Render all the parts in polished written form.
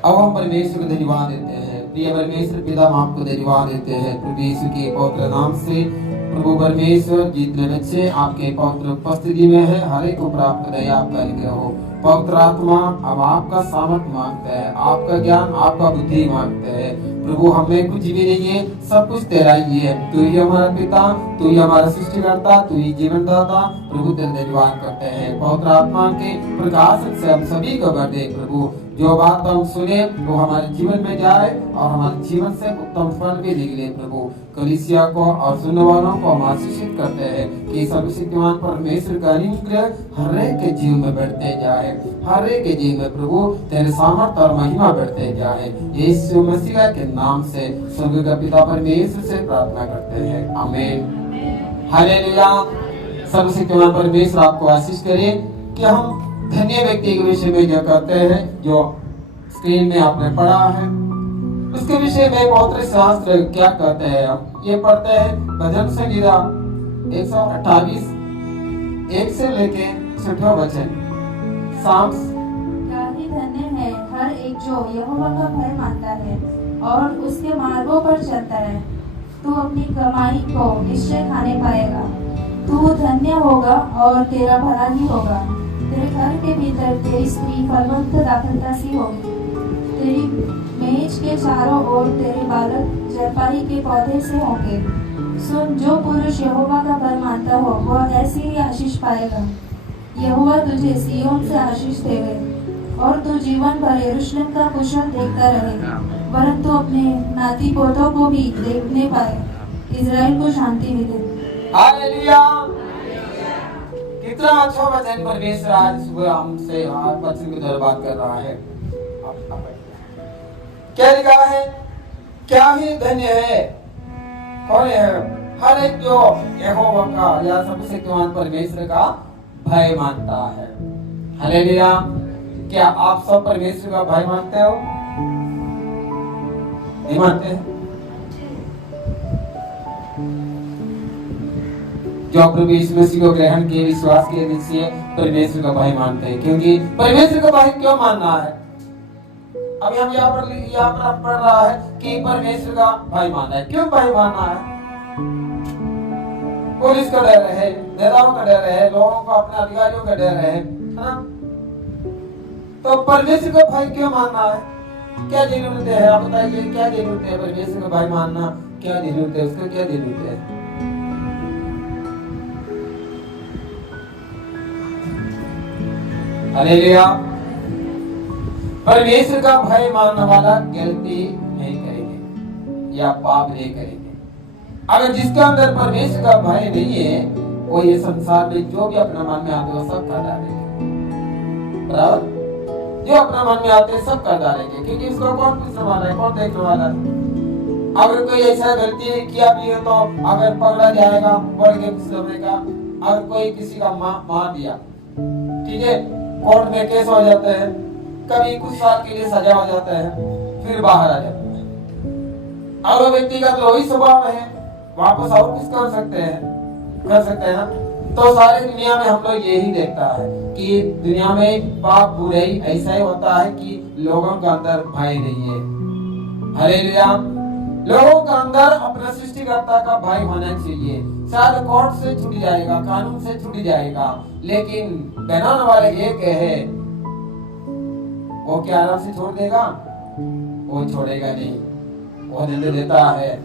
अब हम परमेश्वर को धन्यवाद देते हैं। प्रिय परमेश्वर पिता, हम आपको धन्यवाद देते हैं प्रभु यीशु के पवित्र नाम से। प्रभु परमेश्वर, जितने बच्चे आपके पवित्र उपस्थिति में है, हर एक को प्राप्त दया आपका अनुग्रह हो। पवित्र आत्मा, अब आपका सामर्थ्य मांगते हैं, आपका ज्ञान, आपका बुद्धि मांगते हैं। प्रभु हमें कुछ भी नहीं है, सब कुछ तेरा ही है। तू ही हमारा पिता, तू ही हमारा सृष्टिकर्ता, तू ही जीवन दाता। प्रभु तेरा धन्यवाद करते हैं। पवित्र आत्मा के प्रकाश से हम सभी को भर दे प्रभु। जो बात हम सुने वो हमारे जीवन में जाए और हमारे जीवन से उत्तम फल भी निकले प्रभु। कलीसिया को और सुनने वालों को हम आशीषित करते हैं कि सर्वशक्तिमान परमेश्वर का अनुग्रह हर एक के जीवन में बढ़ते जाए, हर एक के जीवन में प्रभु तेरे सामर्थ्य और महिमा बढ़ते जाए। यीशु मसीह के नाम से स्वर्ग का पिता परमेश्वर से प्रार्थना करते हैं, आमीन। हालेलुया। सर्वशक्तिमान परमेश्वर आपको आशीष करे कि हम धन्य व्यक्ति के विषय में जो कहते हैं, जो स्क्रीन में आपने पढ़ा है, उसके विषय में पवित्र शास्त्र क्या कहते हैं। हम ये पढ़ते हैं भजन संहिता 128 1 से लेके 6वां वचन। साम्स क्या ही धन्य है हर एक जो यहोवा का भय मानता है और उसके मार्गों पर चलता है। तू अपनी कमाई को निश्चय खाने पाएगा। तू धन्य होगा और तेरा भला ही होगा। तेरे घर के भीतर तेरी स्त्री फलवंत दाखलता सी होगी। तेरी मेज के चारों ओर तेरे बालक जलपाई के पौधे से होंगे। सुन, जो पुरुष यहोवा का भय मानता हो वह ऐसी ही आशीष पाएगा। यहोवा तुझे सिय्योन से आशीष देवे और तू जीवन भर यरूशलेम का कुशल देखता रहे, वरन तू अपने नाती पोतों को भी देखने पाए। इज़राइल को शांति मिले। हालेलुया। कितना अच्छा वचन परमेश्वर आज सुबह हमसे वचन के द्वारा बात कर रहा है। क्या लिखा है? क्या ही धन्य है, कौन है? हर एक जो यहोवा का या सर्वशक्तिमान परमेश्वर का भय मानता है। हालेलुया। क्या आप सब परमेश्वर का भय मानते हो? नहीं मानते हैं? जो प्रभु यीशु मसीह को ग्रहण किए, विश्वास किए, निश्चय परमेश्वर का भय मानते हैं। क्योंकि परमेश्वर का भय क्यों मानना है? अभी हम यहाँ पर पढ़ रहा है कि परमेश्वर का भय मानना है। क्यों भय मानना है? पुलिस का डर है, नेताओं का डर है, लोगों को अपने अधिकारियों का डर है ना? तो परमेश्वर का भय क्यों मानना है? क्या जरूरत है? आप बताइए, क्या जरूरत है परमेश्वर का भय मानना? क्या जरूरत है? उसका क्या जरूरत है? हालेलुया। परमेश्वर का भय मानने वाला गलती नहीं करेंगे या पाप नहीं करेंगे। अगर जिसके अंदर परमेश्वर का भय नहीं है, वो ये संसार में जो भी अपना मन में आते वो सब कर डालेंगे। बराबर? जो अपना मन में आते सब कर डालेंगे, क्योंकि उसको कौन पूछने वाला है, कौन देखने वाला है? अगर कोई ऐसा गलती किया भी है तो अगर पकड़ा जाएगा, बढ़ के कुछ समय का। अगर कोई किसी का मार दिया, ठीक है, कोर्ट में केस हो जाता है, कभी कुछ साल के लिए सजा हो जाता है, फिर बाहर आ जाता है। अगर व्यक्ति का द्रोही स्वभाव है, वापस और कुछ कर सकते हैं ना? तो सारी दुनिया में हम लोग यही देखता है कि दुनिया में पाप बुराई ऐसा ही होता है कि लोगों के अंदर भय नहीं है। हालेलुया। लोगों के अंदर अपने सृष्टिकर्ता का भय होना चाहिए। शायद कोर्ट से छूट जाएगा, कानून से छूट जाएगा, लेकिन बनाने वाले एक है, वो क्या आराम से छोड़ देगा? वो छोड़ेगा नहीं, वो दंड देता है।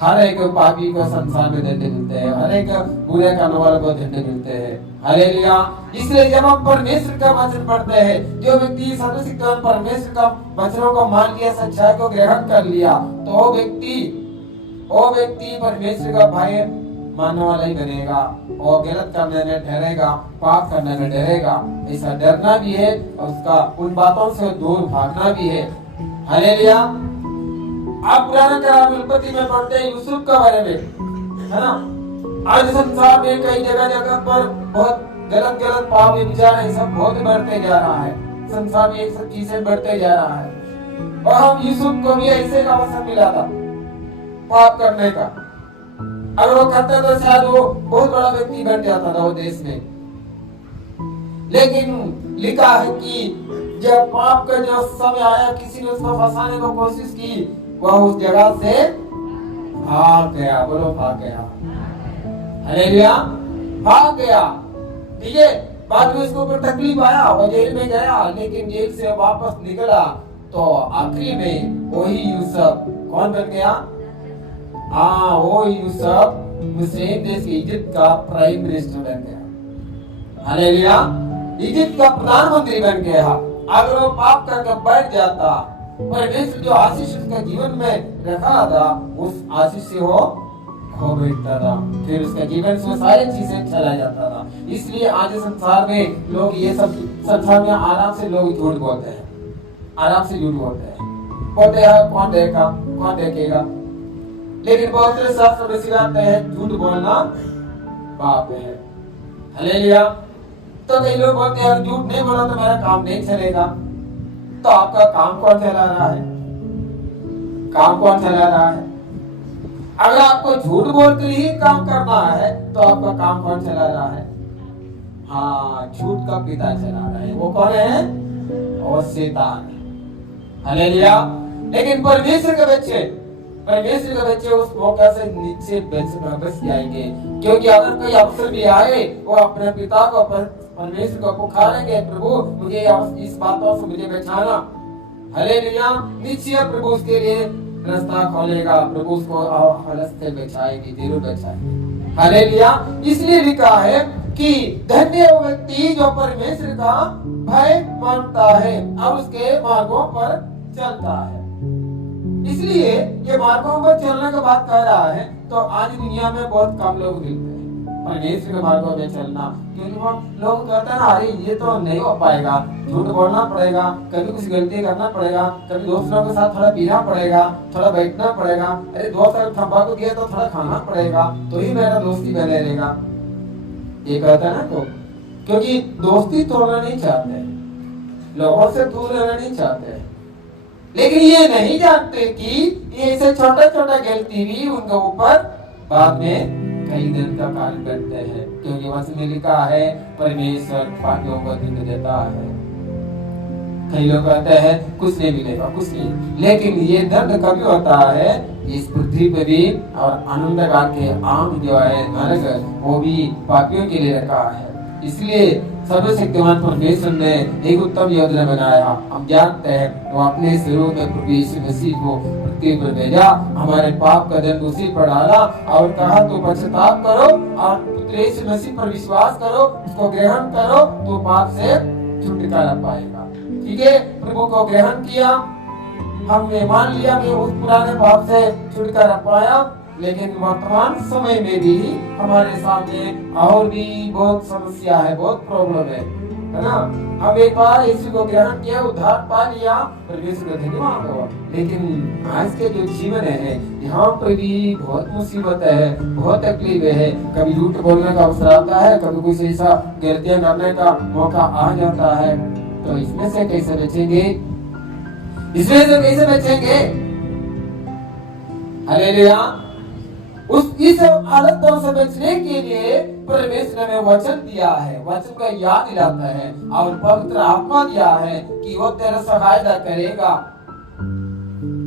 हर एक पापी को संसार में दंड मिलते हैं, हर एक बुरे करने वाले को दंड मिलते हैं। हालेलुया। इसलिए जब हम परमेश्वर का वचन पढ़ते हैं, जो व्यक्ति सर्वशक्तिमान परमेश्वर का वचनों को मान लिया, सच्चाई को ग्रहण कर लिया, तो वो व्यक्ति परमेश्वर का भय मानने वाला ही बनेगा। वो गलत करने में डरेगा, पाप करने में डरेगा। ऐसा डरना भी है और उसका उन बातों से दूर भागना भी है। हालेलुया। आप पुराना करार उत्पत्ति में पढ़ते हैं यूसुफ के बारे में, है ना? आज संसार में कई जगह पर बहुत गलत पाप विचार है, सब बहुत बढ़ते जा रहा है। संसार में एक सब चीजें बढ़ते जा रहा है। और हम यूसुफ को भी ऐसे का अवसर मिला था पाप करने का। अगर वो करता तो शायद वो बहुत बड़ा व्यक्ति बन जाता था वो देश में। लेकिन लिखा है कि जब पाप का जो समय आया, किसी ने उसको फंसाने को कोशिश की, वह उस जगह से भाग गया। बोलो भाग गया। हालेलुया, भाग गया। ठीक है, बाद में उसको ऊपर तकलीफ आया, वो जेल में गया, लेकिन जेल से वापस निकला तो आखिरी में वही यूसुफ कौन बन गया? हाँ, वो यूसुफ मुस्लिम देश के इजिप्ट का प्राइम मिनिस्टर बन गया। हालेलुया, इजिप्ट का प्रधानमंत्री बन गया। अगर वो पाप करके बैठ जाता, परमेश्वर जो आशीष उसका जीवन में रखा था, उस आशीष से वो खो बैठता था, फिर उसका जीवन से सारी चीजें चला जाता था। इसलिए आज संसार में लोग ये सब, संसार में आराम से लोग झूठ बोलते हैं, आराम से झूठ बोलते हैं, बोलते हैं कौन देगा, कौन देखेगा। लेकिन बहुत से शास्त्र में सिखाते हैं झूठ बोलना पाप है। हालेलुया। तो कई लोग बोलते हैं झूठ नहीं बोला तो मेरा काम नहीं चलेगा। तो आपका काम कौन चला रहा है? काम कौन चला रहा है? अगर आपको झूठ बोलकर ही काम करना है तो आपका काम कौन चला रहा है? हाँ, झूठ का पिता चला रहा है। वो कौन है? वो शैतान है। हालेलुया। लेकिन परमेश्वर के बच्चे उस मौका से नीचे बच जाएंगे, क्योंकि अगर कोई अवसर भी आए, वो अपने पिता को, परमेश्वर को पुकारेंगे, प्रभु मुझे इस बातों से मुझे बचाना। हालेलुया। निश्चय प्रभु उसके लिए रास्ता खोलेगा, प्रभु उसको हालत से बचाएगी, जरूर बचाएगी। हालेलुया। इसलिए लिखा है कि धन्य वो व्यक्ति जो परमेश्वर का भय मानता है और उसके मार्गों पर चलता है। इसलिए ये मार्गों पर चलने की बात कर रहा है। तो आज दुनिया में बहुत कम लोग मिलते हैं परमेश्वर के मार्गों में चलना, क्योंकि वो लोग कहते हैं ना, अरे ये तो नहीं हो पाएगा, झूठ बोलना पड़ेगा, कभी कुछ गलती करना पड़ेगा, कभी दोस्तों के साथ थोड़ा पीना पड़ेगा, थोड़ा बैठना पड़ेगा, अरे दोस्त अगर तंबाकू किया तो थोड़ा खाना पड़ेगा, तो ही मेरा दोस्ती बने रहेगा। ये कहता है ना तो, क्योंकि दोस्ती तोड़ना नहीं चाहते, लोगों से दूर रहना नहीं चाहते, लेकिन ये नहीं जानते कि ये ऐसे छोटा छोटा गलती भी उनके ऊपर बाद में कई दिन का कारण बनते हैं, क्योंकि वचन में लिखा है परमेश्वर पापियों को दंड देता है। कई लोग कहते हैं कुछ नहीं मिलेगा, कुछ नहीं, लेकिन ये दंड कभी होता है इस पृथ्वी पे भी, और अनंतकाल के आम जो है नरक, वो भी पापियों के लिए रखा है। इसलिए सर्वशक्तिमान परमेश्वर ने एक उत्तम योजना बनाया। हम जानते हैं वो अपने स्वरूप में प्रभु यीशु मसीह को पृथ्वी पर भेजा, हमारे पाप का दंड उसी पर डाला और कहा तो पश्चाताप करो और पुत्र यीशु मसीह पर विश्वास करो, उसको ग्रहण करो, तो पाप से छुटकारा पाएगा। ठीक है, प्रभु को ग्रहण किया, हमने मान लिया कि उस पुराने पाप से छुटकारा पाया, लेकिन वर्तमान समय में भी हमारे सामने और भी बहुत समस्या है, बहुत प्रॉब्लम है ना। हम एक बार यीशु को ग्रहण किया, उद्धार पा लिया, परमेश्वर का धन्यवाद हो, लेकिन आज के जो जीवन है यहाँ पर भी बहुत मुसीबत है, बहुत तकलीफ है। कभी झूठ बोलने का अवसर आता है, कभी कुछ ऐसा गलतियां करने का मौका आ जाता है, तो इसमें से कैसे बचेंगे? इसमें से कैसे बचेंगे? हालेलुया। इस हालतों से बचने के लिए परमेश्वर ने वचन दिया है, वचन को याद दिलाता है और पवित्र आत्मा दिया है कि वो तेरा सहायता करेगा।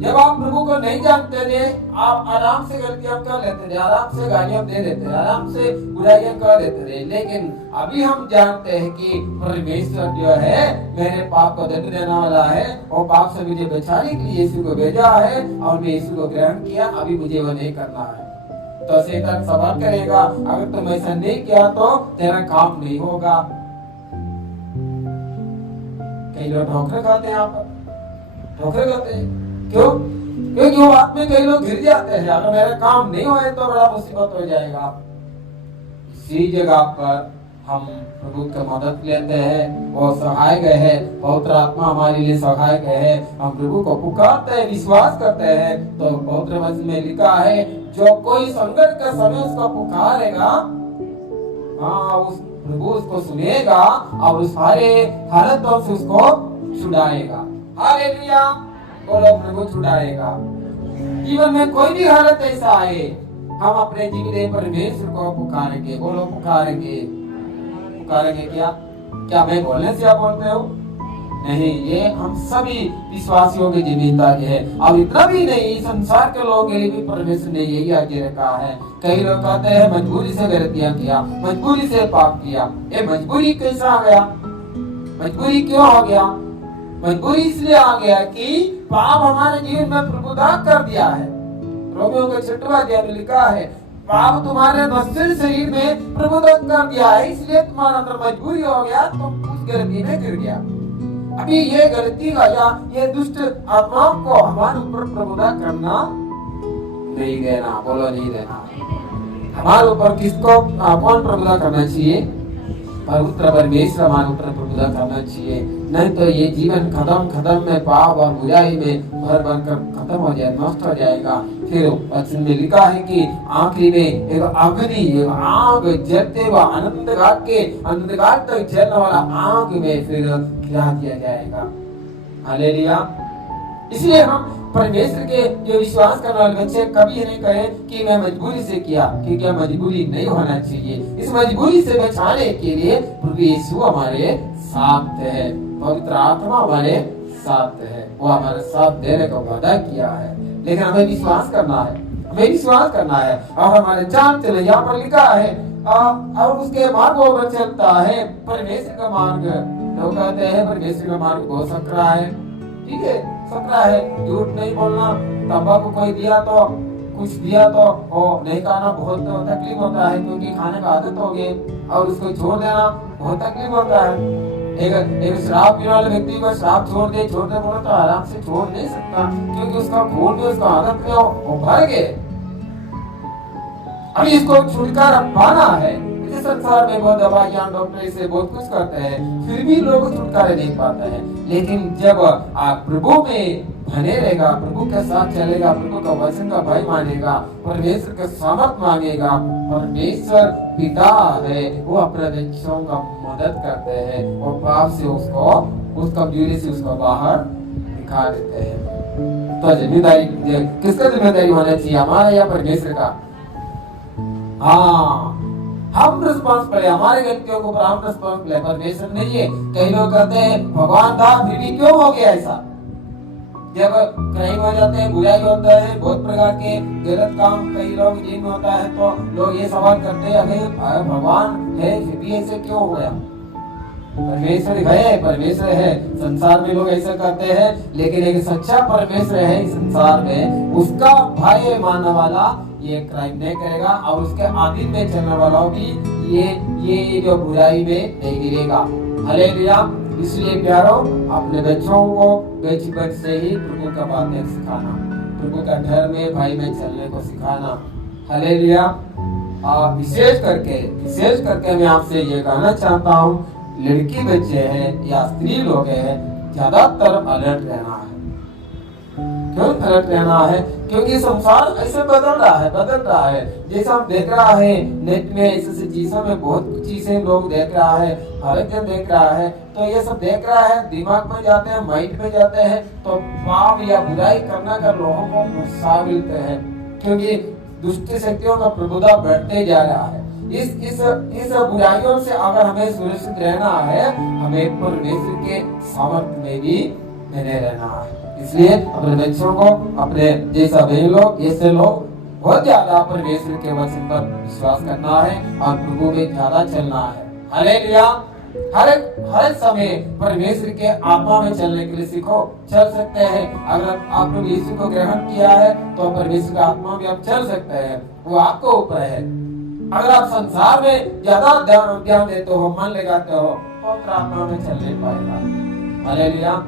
जब आप प्रभु को नहीं जानते थे, आप आराम से गलतियां कर लेते थे, आराम से गालियां दे देते थे, आराम से बुराइयां कर देते थे, लेकिन अभी हम जानते हैं कि परमेश्वर जो है मेरे पाप को दंड देने वाला है, वो पाप से मुझे बचाने के लिए यीशु को भेजा है और मैं यीशु को ग्रहण किया, अभी मुझे वो नहीं करना है। तो शैतान सवाल करेगा, अगर तुम ऐसा नहीं किया तो तेरा काम नहीं होगा। कई लोग ठोकर खाते हैं, आप ठोकर खाते हैं, क्यों? क्योंकि वो बात में कई लोग गिर जाते हैं, अगर मेरा काम नहीं होए तो बड़ा मुसीबत हो जाएगा। इसी जगह पर हम प्रभु की मदद लेते हैं, वो सहायक है, पवित्र आत्मा हमारे लिए सहायक है। हम प्रभु को पुकारते हैं, विश्वास करते हैं, तो पवित्र वचन में लिखा है जो कोई संकट का समय उसको पुकारेगा, हाँ, उस प्रभु उसको सुनेगा और उस सारे हालतों से उसको छुड़ाएगा। हालेलुया, बोलो प्रभु छुड़ाएगा। जीवन में कोई भी हालत ऐसा आए, हम अपने जीवन परमेश्वर को पुकारेंगे। बोलो पुकारेंगे। पुकारेंगे क्या? क्या मैं बोलने से आप बोलते हो? नहीं, ये हम सभी विश्वासियों की जिम्मेदारी है। अब इतना भी नहीं, संसार के लोगों के लिए भी परमेश्वर ने यही आज्ञा रखा है। कई लोग कहते हैं मजबूरी से गलतियां किया, मजबूरी से पाप किया। ये मजबूरी कैसा आ गया? मजबूरी क्यों आ गया? मजबूरी इसलिए आ गया कि पाप हमारे जीवन में प्रभुता कर दिया है। रोमियों के 6वां अध्याय में लिखा है, पाप तुम्हारे नश्वर शरीर में प्रभुता कर दिया है, इसलिए तुम्हारे अंदर मजबूरी हो गया, तुम उस गलती में गिर गया। अभी ये गलती का या ये दुष्ट आत्माओं को हमारे ऊपर प्रभुता करना नहीं देना। बोलो, नहीं देना। हमारे ऊपर किसको कौन प्रभुता करना चाहिए? पवित्र परमेश्वर हमारे ऊपर प्रभुता करना चाहिए। नहीं तो ये जीवन खत्म में पाप और बुराई में भर कर खत्म हो जाए, नष्ट हो जाएगा। फिर वचन में लिखा है कि आखिरी में एक अग्नि, एक आग जलते हुआ अंधकार तक जलने वाला आग में फिर गिरा दिया जाएगा। हालेलुया। इसलिए हम परमेश्वर के जो विश्वास करने वाले बच्चे कभी नहीं कहें कि मैं मजबूरी से किया, क्योंकि मजबूरी नहीं होना चाहिए। इस मजबूरी से बचाने के लिए प्रभु यीशु हमारे साथ है, पवित्र आत्मा हमारे साथ है, वो हमारे साथ देने का वादा किया है। लेकिन हमें विश्वास करना है, हमें विश्वास करना है और हमारे जान चले। यहाँ पर लिखा है और उसके मार्गों पर चलता है। परमेश्वर का मार्ग, लोग कहते हैं परमेश्वर का मार्ग बहुत सकरा है। ठीक है, सकरा है, झूठ नहीं बोलना। तंबाकू कोई दिया तो, कुछ दिया तो वो नहीं खाना बहुत तकलीफ होता है, क्योंकि खाने का आदत हो गई, और उसको छोड़ देना बहुत तकलीफ होता है। एक शराब पीने वाले व्यक्ति को शराब छोड़ दे बोले तो आराम से छोड़ नहीं सकता, क्योंकि उसका खून में, उसका आदत में वो भर गए। अभी इसको छुटकारा पाना है। इस संसार में बहुत दवाइयां, डॉक्टर से बहुत कुछ करते हैं, फिर भी लोग छुटकारे नहीं पाते हैं। लेकिन जब आप प्रभु में बने रहेगा, प्रभु के साथ चलेगा, प्रभु का वचन का भय मानेगा, परमेश्वर का सामर्थ मांगेगा, परमेश्वर पिता है, वो अपने बच्चों का मदद करते हैं और पाप से उसको, उस कमजोरी से उसको बाहर निकाल देते हैं। तो जिम्मेदारी किसका जिम्मेदारी होना चाहिए, हमारा या परमेश्वर का? हाँ, हम रिस्पॉन्सिबल है, हमारे व्यक्तियों को हम रिस्पॉन्सिबल है, परमेश्वर नहीं है। कई लोग कहते हैं भगवान था फिर भी क्यों हो गया ऐसा? जब क्राइम हो जाते हैं, बुराई होता है, बहुत प्रकार के गलत काम कई लोग जिनमें होता है, तो लोग ये सवाल करते हैं अगर भगवान है फिर भी ऐसे क्यों हो गया? परमेश्वर है। संसार में लोग ऐसा करते हैं, लेकिन एक सच्चा परमेश्वर है इस संसार में, उसका भय मानने वाला ये क्राइम नहीं करेगा, और उसके अधीन में चलने वाला भी ये जो बुराई में नहीं गिरेगा। हालेलुया। इसलिए प्यारो, अपने बच्चों को बचपन से ही प्रभु का बातें सिखाना, प्रभु का घर में भाई में चलने को सिखाना। हालेलुया। विशेष करके मैं आपसे ये कहना चाहता हूँ, लड़की बच्चे हैं या स्त्री लोग हैं, ज्यादातर अलर्ट रहना है। क्यों अलर्ट रहना है? क्योंकि संसार ऐसे बदल रहा है। जैसा हम देख रहा है नेट में, ऐसे चीजों में बहुत कुछ चीजें लोग देख रहा है, हर एक दिन देख रहा है। तो ये सब देख रहा है, दिमाग में जाते हैं, माइंड में जाते हैं, तो पाप या बुराई करना कर लोगों को उत्साह मिलते हैं, क्योंकि दुष्ट शक्तियों का प्रभुता बढ़ते जा रहा है। इस बुराइयों से अगर हमें सुरक्षित रहना है, हमें परमेश्वर के सामर्थ्य में भी बने रहना है। इसलिए अपने बच्चों को, अपने जैसा बहन लोग, ऐसे लोग बहुत ज्यादा परमेश्वर के वचन पर विश्वास करना है और प्रभु में ज्यादा चलना है। हालेलुया। हर एक समय परमेश्वर के आत्मा में चलने के लिए सीखो, चल सकते हैं। अगर आपने यीशु को ग्रहण किया है तो परमेश्वर का आत्मा में आप चल सकते हैं, वो आपको ऊपर है। अगर आप संसार में ज्यादा ध्यान देते हो, मन लगाते हो, पवित्र आत्मा में चल नहीं पाएगा। हालेलुया।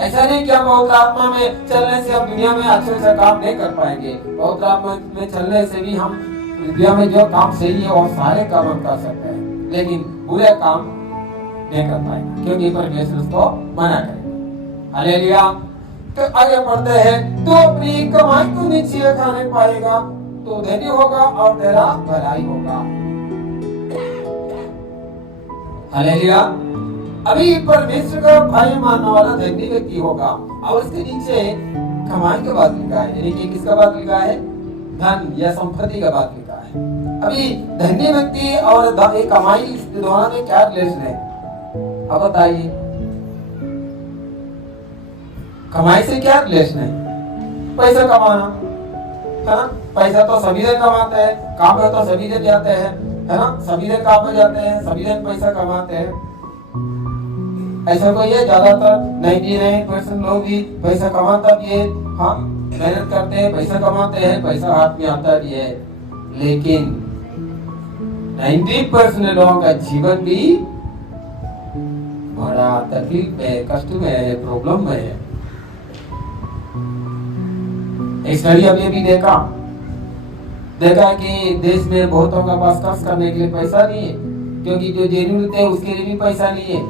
ऐसा नहीं कि हम पवित्र आत्मा में चलने से हम दुनिया में अच्छे काम नहीं कर पाएंगे। पवित्र आत्मा में चलने से भी हम दुनिया में जो काम सही है और सारे काम हम कर सकते हैं, लेकिन बुरे काम नहीं कर पाएंगे, क्योंकि परमेश्वर उसको मना करेगा। हालेलुया। तो आगे बढ़ते हैं, तो अपनी कमाई को नीचे खाने पाएगा तो धनी होगा और तेरा भलाई होगा। हालेलुया। अभी परमेश्वर का भय मानने वाला धनी व्यक्ति होगा, और उसके नीचे कमाई का बात लिखा है, यानी कि किसका बात लिखा है? धन या संपत्ति का बात लिखा है। अभी धनी व्यक्ति और कमाई, दोनों में क्या रिलेशन है? अब बताइए। कमाई से क्या रिलेशन है? पैसा कमाना है ना, पैसा तो सभी दिन कमाते हैं, काम पे तो सभी दिन जाते हैं, है ना, सभी दिन काम पे जाते हैं, सभी दिन पैसा कमाते हैं। ऐसा कोई है? ज्यादातर 99% लोग भी पैसा कमाता भी है, हाँ मेहनत करते हैं, पैसा कमाते हैं, पैसा हाथ में आता भी है, लेकिन 90% लोगों का जीवन भी बड़ा तकलीफ में, कष्ट में है, प्रॉब्लम में है। एक स्टडी अभी देखा कि देश में बहुतों का पास खर्च करने के लिए पैसा नहीं है, क्योंकि जो जेन्युइन थे उसके लिए भी पैसा नहीं है,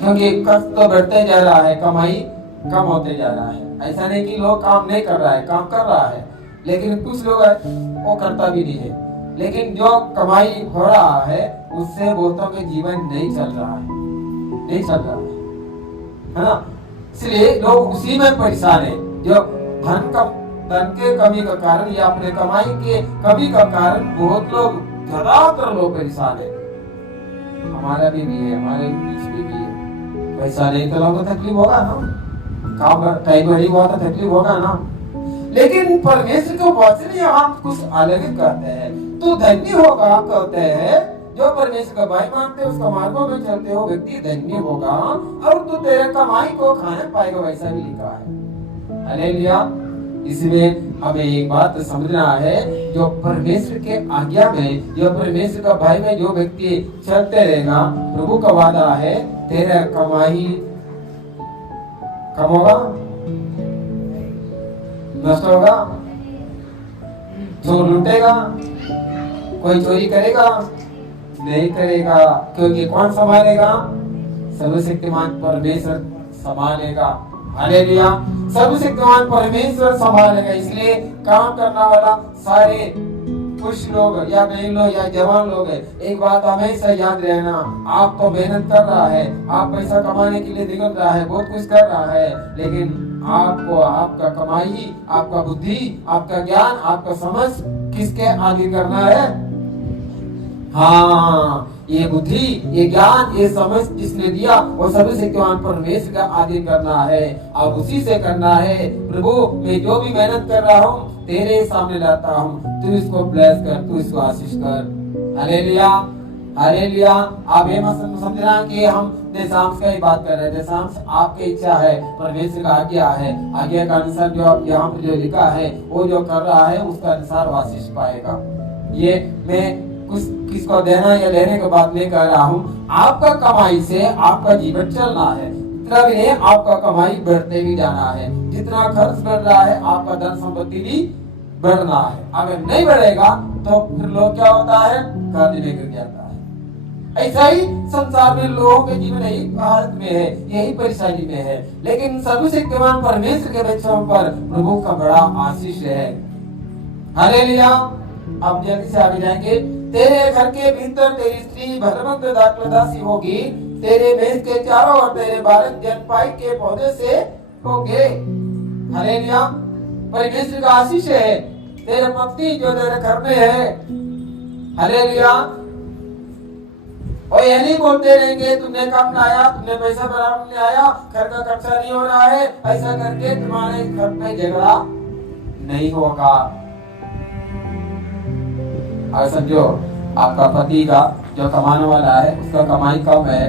क्योंकि खर्च तो बढ़ते जा रहा है, कमाई कम होते जा रहा है। ऐसा नहीं कि लोग काम नहीं कर रहा है, काम कर रहा है, लेकिन कुछ लोग वो करता भी नहीं है। लेकिन जो कमाई हो रहा है उससे बहुतों के जीवन नहीं चल रहा है, नहीं चल रहा है ना। इसलिए लोग उसी में परेशान है, जो धन के कमी का कारण या अपने कमाई के कमी का कारण बहुत लोग, ज्यादातर लोग परेशान है। हमारा भी है, हमारे बीच में भी है। पैसा नहीं तो लोगों को तकलीफ होगा ना, काम टाइम नहीं हुआ तो तकलीफ होगा ना। लेकिन परमेश्वर के वचन हम कुछ अलग कहते हैं। तो धन्य होगा कहते हैं जो परमेश्वर का भाई मानते उसका मार्गों में चलते हो, व्यक्ति धन्य होगा और तू तेरे कमाई को खाने पाएगा, वैसा भी लिखा है। हालेलुया। इसमें हमें एक बात समझना है, जो परमेश्वर के आज्ञा में, जो परमेश्वर का भाई में जो व्यक्ति चलते रहेगा, प्रभु का वादा है तेरा कमाई कम होगा, नष्ट होगा, चोर लूटेगा, कोई चोरी करेगा नहीं करेगा, क्योंकि कौन संभालेगा? सर्वशक्तिमान परमेश्वर संभालेगा। हालेलुया। सर्वशक्तिमान परमेश्वर संभालेगा। इसलिए काम करने वाला सारे कुछ लोग या बहन लोग या जवान लोग है, एक बात हमेशा याद रहना, आप तो मेहनत कर रहा है, आप पैसा कमाने के लिए निकल रहा है, बहुत कुछ कर रहा है, लेकिन आपको आपका कमाई, आपका बुद्धि, आपका ज्ञान, आपका समझ किसके आगे करना है? हाँ, ये बुद्धि, ये ज्ञान, ये समझ जिसने दिया वो सर्वशक्तिमान परमेश्वर का आधीन करना है, अब उसी से करना है। प्रभु मैं जो भी मेहनत कर रहा हूँ तेरे सामने लाता हूँ, तू इसको ब्लेस कर, तू इसको आशीष कर। Hallelujah, hallelujah. आप ये मत समझना कि हम देशांश का ही बात कर रहे हैं। देशांश आपकी इच्छा है, परमेश्वर का आज्ञा है, आज्ञा का अनुसार जो आप यहाँ पर जो लिखा है वो जो कर रहा है उसका अनुसार वो आशीष पाएगा। ये मैं कुछ किसको देना या लेने की बात नहीं कर रहा हूँ। आपका कमाई से आपका जीवन चलना है, इतना भी नहीं आपका कमाई बढ़ते भी जाना है। जितना खर्च बढ़ रहा है आपका धन संपत्ति भी बढ़ना है। अगर नहीं बढ़ेगा तो फिर लोग क्या होता है? कर्ज में गिर जाता है। ऐसा ही संसार में लोगों के जीवन यही हालत में है, यही परेशानी में है, लेकिन सर्वशक्तिमान परमेश्वर के बच्चों पर प्रभु का बड़ा आशीष है। हालेलुया। अब जल्दी से आगे जाएंगे। तेरे घर के भीतर तेरी स्त्री भलवंत दासी होगी, तेरे मेज के चारों ओर तेरे बालक जलपाई के पौधे से होंगे। हालेलुया। परमेश्वर का आशीष है। तेरे पत्नी जो तेरे घर में है, हालेलुया, और ये नहीं बोलते रहेंगे तुमने कम लाया, तुमने पैसा बराबर नहीं आया, घर का खर्चा नहीं हो रहा है, ऐसा करके तुम्हारे घर में झगड़ा नहीं होगा। अगर समझो आपका पति का जो कमाने वाला है उसका कमाई कम है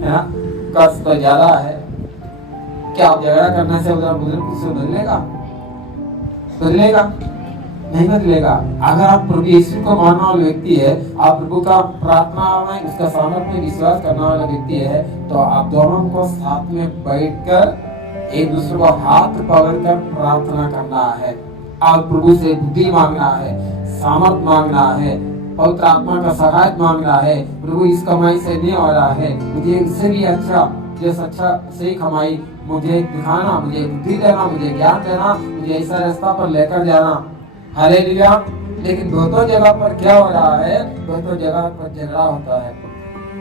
ना, कर्ज तो ज्यादा है, क्या आप झगड़ा करने से उधर बदलेगा? बदलेगा? नहीं बदलेगा। अगर आप प्रभु यीशु को मानने वाला व्यक्ति है, आप प्रभु का प्रार्थना में उसका सामर्थ्य में विश्वास करने वाला व्यक्ति है, तो आप दोनों को साथ में बैठकर एक दूसरे को हाथ पकड़कर प्रार्थना करना है। आप प्रभु से बुद्धि मांगना है, सामर्थ मांगना है, पवित्र आत्मा का सहायता मांगना है। प्रभु इस कमाई से नहीं हो रहा है, मुझे इससे भी अच्छा सही कमाई मुझे दिखाना, मुझे बुद्धि देना, मुझे ज्ञान देना, मुझे ऐसा रास्ता पर लेकर जाना। हालेलुया। लेकिन दोनों जगह पर क्या हो रहा है? दोनों जगह पर झगड़ा होता है।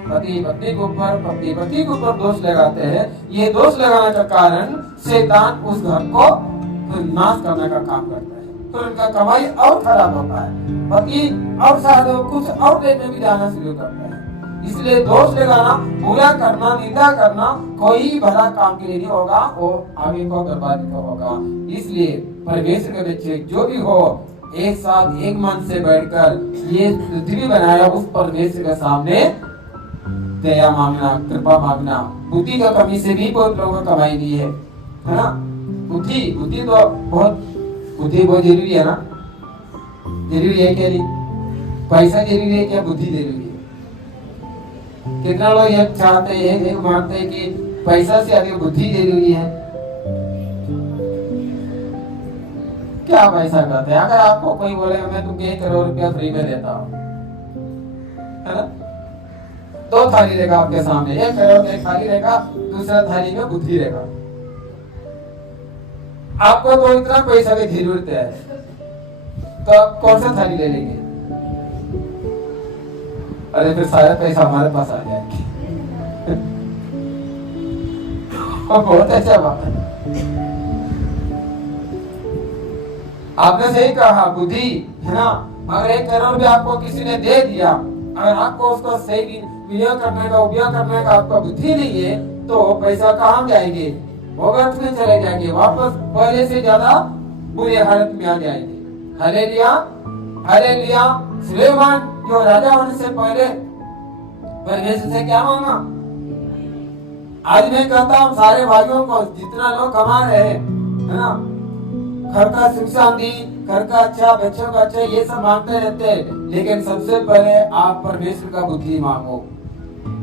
पति पत्नी के ऊपर, पति पति के ऊपर दोष लगाते हैं। ये दोष लगाने का कारण शैतान उस घर को नाश करने का काम करता है, तो उनका कमाई और खराब होता है। पति और शायद कुछ और लेने भी जाना शुरू करता है। इसलिए दोष लगाना, बुरा करना, निंदा करना कोई भला काम के लिए नहीं होगा, वो आगे को बर्बादी का होगा। इसलिए परमेश्वर के बच्चे जो भी हो, एक साथ एक मन से बैठकर ये पृथ्वी बनाया उस परमेश्वर के सामने दया मांगना, कृपा मांगना। बुद्धि का कमी से भी बहुत लोगों को कमाई नहीं है ना। बुद्धि तो बुद्धि बहुत जरूरी है ना। जरूरी है क्या? नहीं। पैसा जरूरी है क्या? बुद्धि जरूरी है। कितना लोग ये चाहते हैं, ये मानते हैं कि पैसा से अधिक बुद्धि जरूरी है। क्या पैसा कहते हैं? अगर आपको कोई बोले मैं तुमको 1 करोड़ रुपया फ्री में देता हूँ, है ना, 2 थाली रहेगा आपके सामने, 1 करोड़ एक थाली रहेगा, दूसरा थाली में बुद्धि रहेगा। आपको तो इतना पैसा की जरूरत है, तो आप कौन सा थाली ले लेंगे? अरे फिर सारा पैसा हमारे पास आ जाएगा। बहुत अच्छा बात है। आपने सही कहा, बुद्धि है ना। अगर 1 करोड़ भी आपको किसी ने दे दिया, अगर आपको उसको सही उपयोग करने का आपका बुद्धि नहीं है, तो पैसा कहाँ जाएंगे? वो व्यर्थ में चले जाएंगे, वापस पहले से ज्यादा बुरे हालत में आ जाएंगे। Hallelujah, hallelujah. सुलेमान जो राजा होने से पहले परमेश्वर से क्या मांगा? आज मैं कहता हूँ सारे भाइयों को, जितना लोग कमा रहे हैं, है ना, घर का सुख शांति, घर का अच्छा, बच्चों का अच्छा, ये सब मांगते रहते हैं, लेकिन सबसे पहले आप परमेश्वर का बुद्धि मांगो।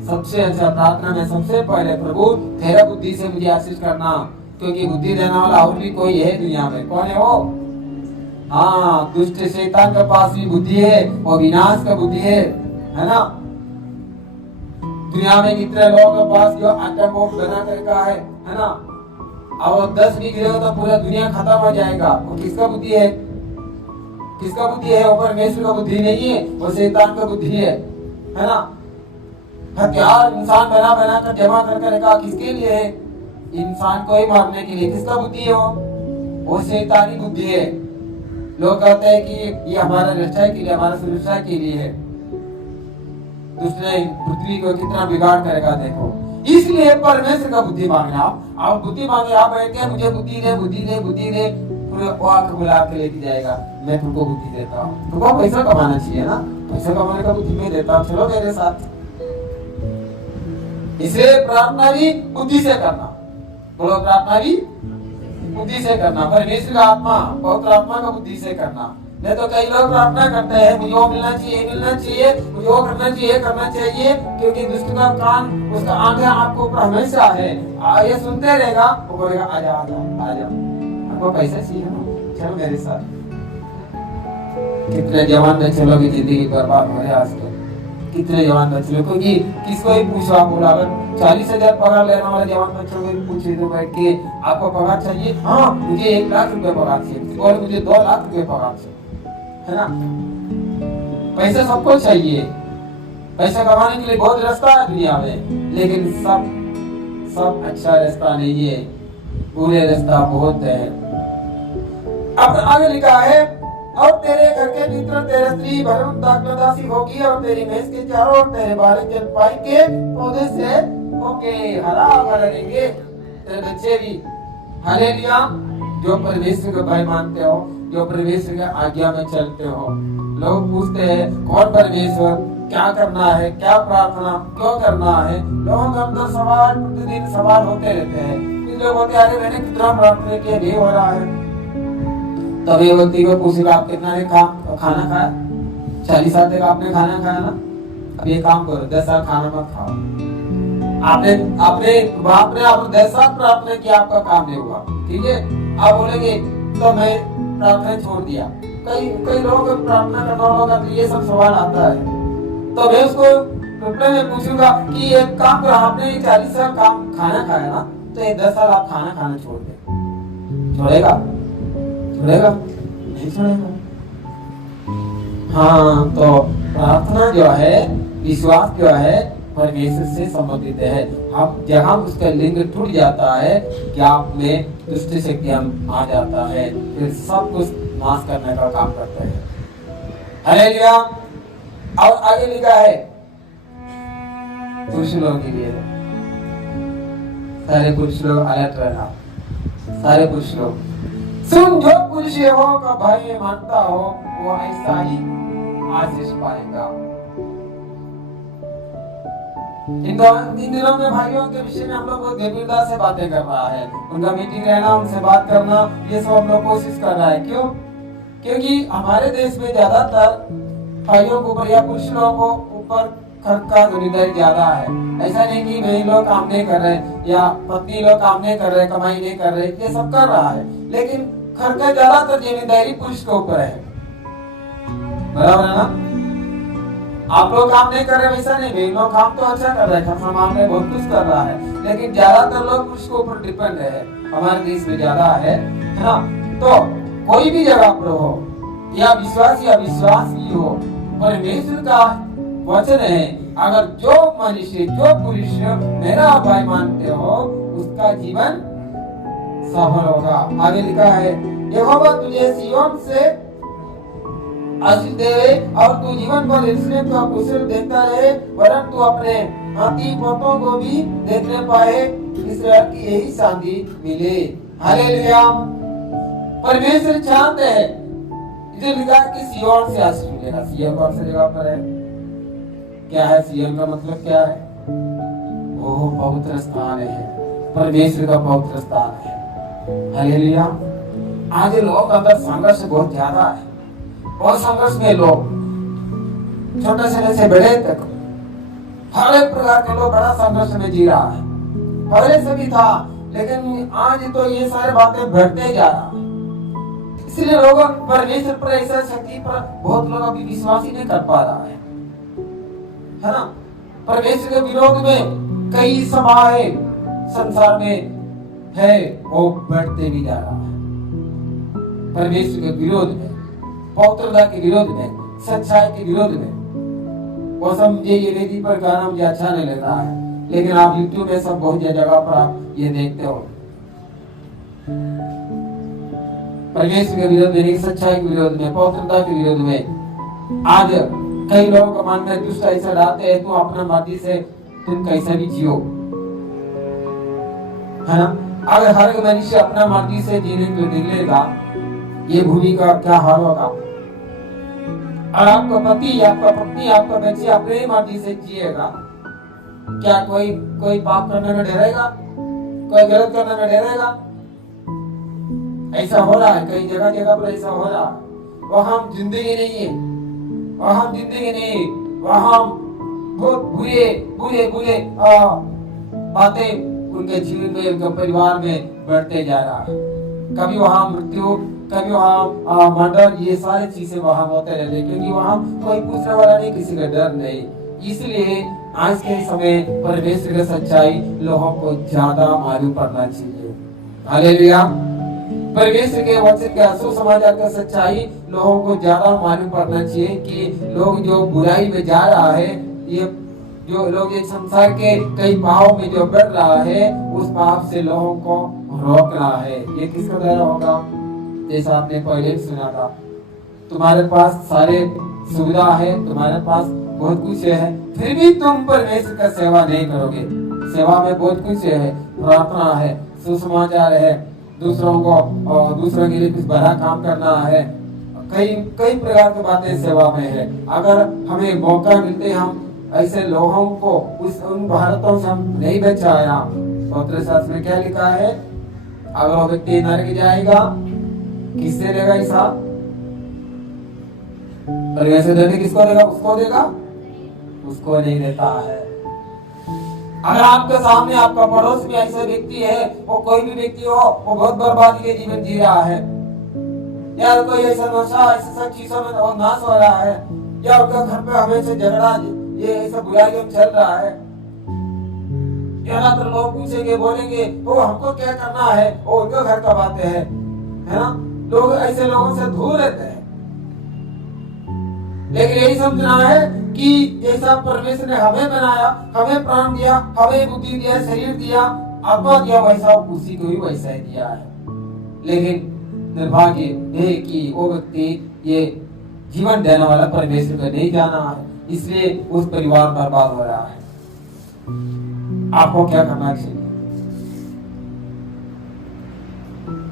सबसे अच्छा प्रार्थना में सबसे पहले, प्रभु तेरा बुद्धि से मुझे आशीष करना, क्योंकि बुद्धि देने वाला और भी कोई है दुनिया में। कौन है वो? हाँ, दुष्ट शैतान के पास भी बुद्धि है, वो विनाश का बुद्धि है ना। दुनिया में कितने लोगों के पास जो आटम बम बना कर का है ना, अब 10 भी गिरे तो पूरा दुनिया खत्म हो जाएगा। वो किसका बुद्धि है? किसका बुद्धि है? वो परमेश्वर का बुद्धि नहीं है, वो शैतान का बुद्धि है ना। हथियार इंसान बना कर जमा कर रखा, किसके लिए है? इंसान को ही मारने के लिए। किसका बुद्धि है? वो शैतानी बुद्धि है। लोग कहते हैं कि ये हमारा रक्षा के लिए, हमारा सुरक्षा के लिए है। दूसरे पृथ्वी को कितना बिगाड़ करेगा देखो। इसलिए परमेश्वर का बुद्धि मांगना। आप बुद्धि मांगे, आप बैठ के मुझे बुद्धि दे, बुद्धि दे, बुद्धि दे, पूरे आंख बुला के लेके जाएगा, मैं तुमको बुद्धि देता हूँ। तुमको पैसा कमाना चाहिए ना, पैसा कमाने का बुद्धि मैं देता हूँ, चलो मेरे साथ। इसलिए प्रार्थना भी बुद्धि से करना। बोलो, प्रार्थना भी बुद्धि से करना। परमेश्वर का आत्मा, पवित्र आत्मा का बुद्धि से करना। नहीं तो कई लोग प्रार्थना करते हैं, मुझे वो मिलना चाहिए, मिलना चाहिए, मुझे वो करना चाहिए, करना चाहिए, क्योंकि दुष्ट का कान, उसका आंखें आपको ऊपर हमेशा है, ये सुनते रहेगा, वो बोलेगा आजा आजा आजा, आपको पैसा चाहिए ना, चलो मेरे साथ। कितने जवान बच्चे लोग की जिंदगी बर्बाद हो रहे आजकल। कितने जवान बच्चे लोग, क्योंकि किसको ही पूछो आप, बोला अगर 40,000 पगार लेने वाले जवान बच्चों को पूछे तो बैठ के आपको पगार चाहिए? हाँ, मुझे 1 लाख रुपए पगार चाहिए, और मुझे 2 लाख रुपए पगार चाहिए, है ना। पैसा सबको चाहिए, पैसा कमाने के लिए बहुत रास्ता है दुनिया में, लेकिन सब अच्छा रास्ता नहीं है, पूरे रास्ता बहुत है। अब आगे लिखा है, और तेरे घर के भीतर तेरे स्त्री भरम दासी होगी, और तेरी भैंस के चारों और तेरे बालक जलपाई के पौधे से होंगे, हरा भरा रहेंगे तेरे बच्चे भी। हालेलुया। जो परमेश्वर का भय मानते हो, जो परमेश्वर के आज्ञा में चलते हो। लोग पूछते हैं कौन परमेश्वर, क्या करना है, क्या प्रार्थना क्यों करना है। लोगों के अंदर सवाल, प्रतिदिन सवाल होते रहते हैं। कुछ लोग होते हैं, मैंने कितना प्रार्थना किया, नहीं हो रहा है। तब ये व्यक्ति को पूछेगा आप कितना ने खाना खाया? 40 साल तक आपने खाना खाया ना, अब ये काम करो, 10 साल खाना मत खाओ। आपने बाप ने आपने 10 साल प्रार्थना किया, आपका काम नहीं हुआ, ठीक है। आप बोलेंगे तो मैं प्रार्थना छोड़ दिया। कई लोगों को प्रार्थना करना होगा तो ये सब सवाल आता है, तो मैं उसको रिप्लाई में पूछूंगा कि एक काम करो, आपने 40 साल खाना खाया ना, तो ये 10 साल आप खाना छोड़ दे। छोड़ेगा? नहीं छोड़ेगा। हाँ, तो प्रार्थना जो है, विश्वास जो है, परमेश्वर से संबंधित है। हम जहाँ उसका लिंग टूट जाता है, ज्ञाप में दुष्ट शक्ति आ जाता है, फिर सब कुछ नाश करने का काम करते हैं। हालेलुया। और आगे लिखा है, पुरुष लोगों के लिए है। सारे पुरुष लोग अलर्ट रहना, सारे पुरुष लोग सुन, जो पुरुष यहोवा का भय मानता हो वो ऐसा ही आशीष पाएगा। इन दिनों में भाइयों के विषय में हम लोग बहुत गंभीरता से बातें कर रहा है, उनका मीटिंग रहना, उनसे बात करना, ये सब हम लोग कोशिश कर रहा है। क्यों? क्योंकि हमारे देश में ज्यादातर भाइयों को ऊपर या पुरुष लोगों को ऊपर खर्च का जिम्मेदारी ज्यादा है। ऐसा नहीं कि भाई लोग काम नहीं कर रहे या पत्नी लोग काम नहीं कर रहे, कमाई नहीं कर रहे, ये सब कर रहा है, लेकिन खर्च का ज्यादातर जिम्मेदारी पुरुष के ऊपर है। बराबर है ना? आप लोग काम नहीं कर रहे वैसा नहीं, भाई लोग काम तो अच्छा कर रहे हैं, खर्चा मांग रहे, बहुत कुछ कर रहा है, लेकिन ज्यादातर लोग पुरुष के ऊपर डिपेंड है, हमारे देश में ज्यादा है ना? तो कोई भी जगह पर हो या विश्वास या अविश्वास भी हो, परमेश्वर का वचन है, अगर जो मनुष्य जो पुरुष मेरा भाई मानते हो उसका जीवन सफल होगा। आगे लिखा है, यहोवा तुझे सिय्योन से आशीष दे और तू जीवन भर यरूशलेम का कुशल देखता रहे, वरन तू अपने हाथी पोतों को भी देखने पाए, इस्राएल की यही शांति मिले। हालेलुया। परमेश्वर चाहते हैं, इसे लिखा कि सिय्योन से आशीष मिलेगा। सिय्योन कौन सी जगह पर है? क्या है सिय्योन का मतलब? क्या है वो? पवित्र स्थान है, परमेश्वर का पवित्र स्थान है। हालेलुया। आज लोग अंदर संघर्ष बहुत ज्यादा है, बहुत संघर्ष में लोग, छोटे से से बड़े तक हर एक प्रकार के लोग बड़ा संघर्ष में जी रहा है। पहले से भी था, लेकिन आज तो ये सारी बातें बढ़ते जा रहा है। इसलिए लोग परमेश्वर पर, ऐसा शक्ति पर बहुत लोग अभी विश्वास ही नहीं कर पा रहा है ना? परमेश्वर के विरोध में कई सभाएं संसार में है, वो बढ़ते भी जा रहा है। परमेश्वर के विरोध में, पवित्रता के विरोध में, सच्चाई के विरोध में। वो समझे ये वेदी पर गाना मुझे अच्छा नहीं लग रहा है, लेकिन आप YouTube में सब बहुत जगह पर आप ये देखते हो। परमेश्वर के विरोध में, सच्चाई के विरोध में, पवित्रता के विरोध में आज कई लोगों का मन में दुष्ट ऐसा डालते हैं, तुम अपना मर्जी से तुम कैसा भी जियो, है ना? अगर हर एक मनुष्य अपना मर्जी से जीने को निकलेगा, ये भूमि का क्या हाल होगा? और आपका पति, आपका पत्नी, आपका बच्चे अपने मर्जी से जिएगा, क्या कोई पाप करने में डरेगा? कोई गलत करने में डरेगा? ऐसा हो रहा है, कई जगह जगह पर ऐसा हो रहा है। वहाँ जिंदगी नहीं है, वहाँ जिंदगी नहीं, वहाँ बहुत बुरे बुरे बुरे बातें उनके जीवन में, उनके परिवार में बढ़ते जा रहा है। कभी वहाँ मृत्यु, कभी वहाँ मर्डर, ये सारी चीजें वहाँ होते रहते, क्योंकि वहाँ कोई पूछने वाला नहीं, किसी का डर नहीं। इसलिए आज के समय परमेश्वर की सच्चाई लोगों को ज्यादा मालूम पड़ना चाहिए। हालेलुया। परमेश्वर के वचन का सुसमाचार का सच्चाई लोगों को ज्यादा मालूम पड़ना चाहिए कि लोग जो बुराई में जा रहा है, ये जो लोग ये संसार के कई पापों में जो बढ़ रहा है, उस पाप से लोगों को रोक रहा है। ये किसका द्वारा होगा? जैसा आपने पहले भी सुना था, तुम्हारे पास सारे सुविधा है, तुम्हारे पास बहुत कुछ है, फिर भी तुम परमेश्वर का सेवा नहीं करोगे। सेवा में बहुत कुछ है, प्रार्थना है, सुसमाचार है, दूसरों के लिए कुछ बड़ा काम करना है, कई प्रकार की बातें सेवा में है। अगर हमें मौका मिलते हम ऐसे लोगों को उन भारतों से हम नहीं बचाया, पवित्र शास्त्र में क्या लिखा है? अगर वो व्यक्ति नरक जाएगा, किससे लेगा हिसाब? परमेश्वर दंड किसको देगा? उसको देगा? उसको नहीं देता है। अगर आपके सामने, आपका पड़ोस में ऐसा व्यक्ति है, वो कोई भी व्यक्ति हो, वो बहुत बर्बादी के जीवन जी रहा है, या कोई ऐसा नशा, ऐसा सब चीजों में वो नाश हो रहा है, या उनका घर पे हमेशा झगड़ा, ये ऐसा बुराई चल रहा है, ज्यादातर लोग पूछेंगे, बोलेंगे वो हमको क्या करना है, वो उनके घर का बातें है ना? लोग ऐसे लोगों से दूर रहते हैं। लेकिन यही समझना है कि जैसा परमेश्वर ने हमें बनाया, हमें प्राण दिया, हमें बुद्धि दिया, शरीर दिया, आत्मा दिया, वैसा उसी को भी वैसा ही दिया है। लेकिन निर्भाग्य है कि वो व्यक्ति ये जीवन देने वाला परमेश्वर को नहीं जाना है, इसलिए उस परिवार बर्बाद हो रहा है। आपको क्या करना चाहिए?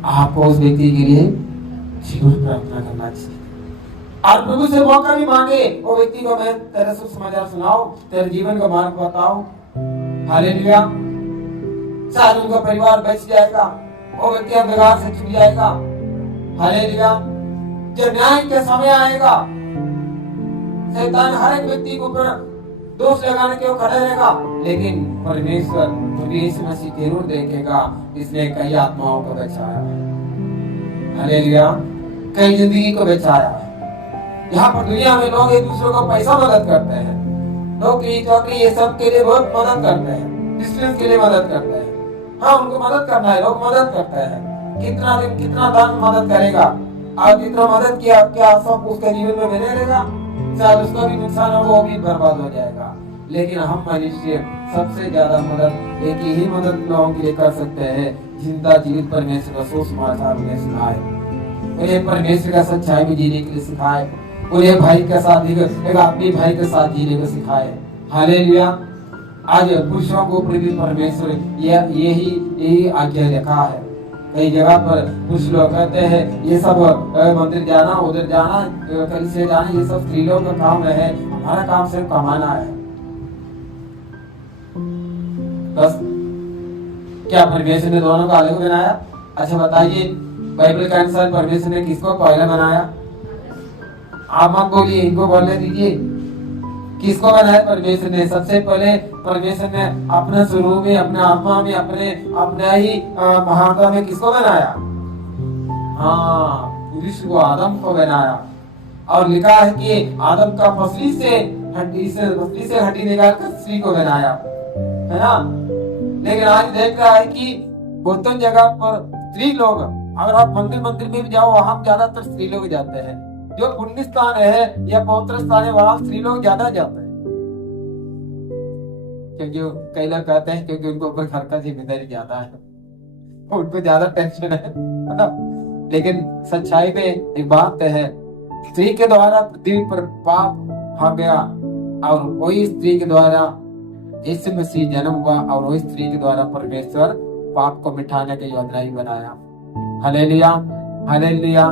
आपको उस व्यक्ति के लिए जरूर प्रार्थना करना चाहिए और प्रभु से मौका भी मांगे, वो व्यक्ति को मैं तेरा शुभ समाचार सुनाओ, तेरे जीवन का मार्ग बताओ। हालेलुया। शायद उनका परिवार बच जाएगा, वो व्यक्ति अंधकार से छूट जाएगा। हालेलुया। जब न्याय का समय आएगा, शैतान हर एक व्यक्ति के ऊपर दोष लगाने के लिए खड़ा रहेगा, लेकिन परमेश्वर यीशु मसीह जरूर देखेगा इसने कई आत्माओं को बचाया। हालेलुया। कई जिंदगी को बचाया। यहाँ पर दुनिया में लोग एक दूसरे को पैसा मदद करते हैं, नौकरी चौकरी ये सब के लिए बहुत मदद करते हैं, बिजनेस के लिए मदद करते हैं। हाँ, उनको मदद करना है, लोग मदद करते हैं। कितना दिन कितना दान मदद करेगा, और जितना मदद किया क्या सब उसके जीवन में बने रहेगा? शायद उसका भी नुकसान हो, वो भी बर्बाद हो जाएगा। लेकिन हम मनुष्य सबसे ज्यादा मदद एक ही मदद लोगों के लिए कर सकते हैं, जिंदा जीवित परमेश्वर का सुसमाचार उन्हें सुनाए, उन्हें परमेश्वर का सच्चाई में जीने के लिए सिखाए, उन्हें भाई के साथ एक अपने भाई के साथ जीने को सिखाए। हालेलुया। आज पुरुषों को भी परमेश्वर यही आज्ञा रखा है। कई जगह पर कुछ लोग कहते हैं ये सब मंदिर जाना, उधर जाना, कलीसिया जाना, ये सब स्त्री लोग का काम है, हमारा काम सिर्फ कमाना है। बस क्या परमेश्वर ने दोनों को अलग बनाया? अच्छा बताइए, बाइबल के अनुसार परमेश्वर ने किसको पहले बनाया? आप मत बोलिए, इनको बोलने दीजिए। किसको बनाया परमेश्वर ने? सबसे पहले परमेश्वर ने अपने स्वरूप में, अपने आत्मा में, अपने ही महानता में किसको बनाया? हाँ, पुरुष को आदम को बनाया। और लिखा है कि आदम का पसली से हड्डी निकाल कर स्त्री को बनाया, है ना? लेकिन आज देख रहा है कि बहुत जगह पर स्त्री लोग, अगर आप मंदिर में भी जाओ, वहां ज्यादातर स्त्री लोग जाते हैं। जो पुण्य स्थान है या पवित्र स्थान है, वहां स्त्री लोग ज्यादा जाते हैं, क्योंकि कई लोग कहते हैं क्योंकि उनको ऊपर घर का जिम्मेदारी ज्यादा है, उनको ज्यादा टेंशन है ना? लेकिन सच्चाई में एक बात है, स्त्री के द्वारा पृथ्वी पर पाप आ गया, और वही स्त्री के द्वारा यीशु मसीह जन्म हुआ, और वही स्त्री के द्वारा परमेश्वर पाप को मिटाने की योजना ही बनाया। Hallelujah, hallelujah.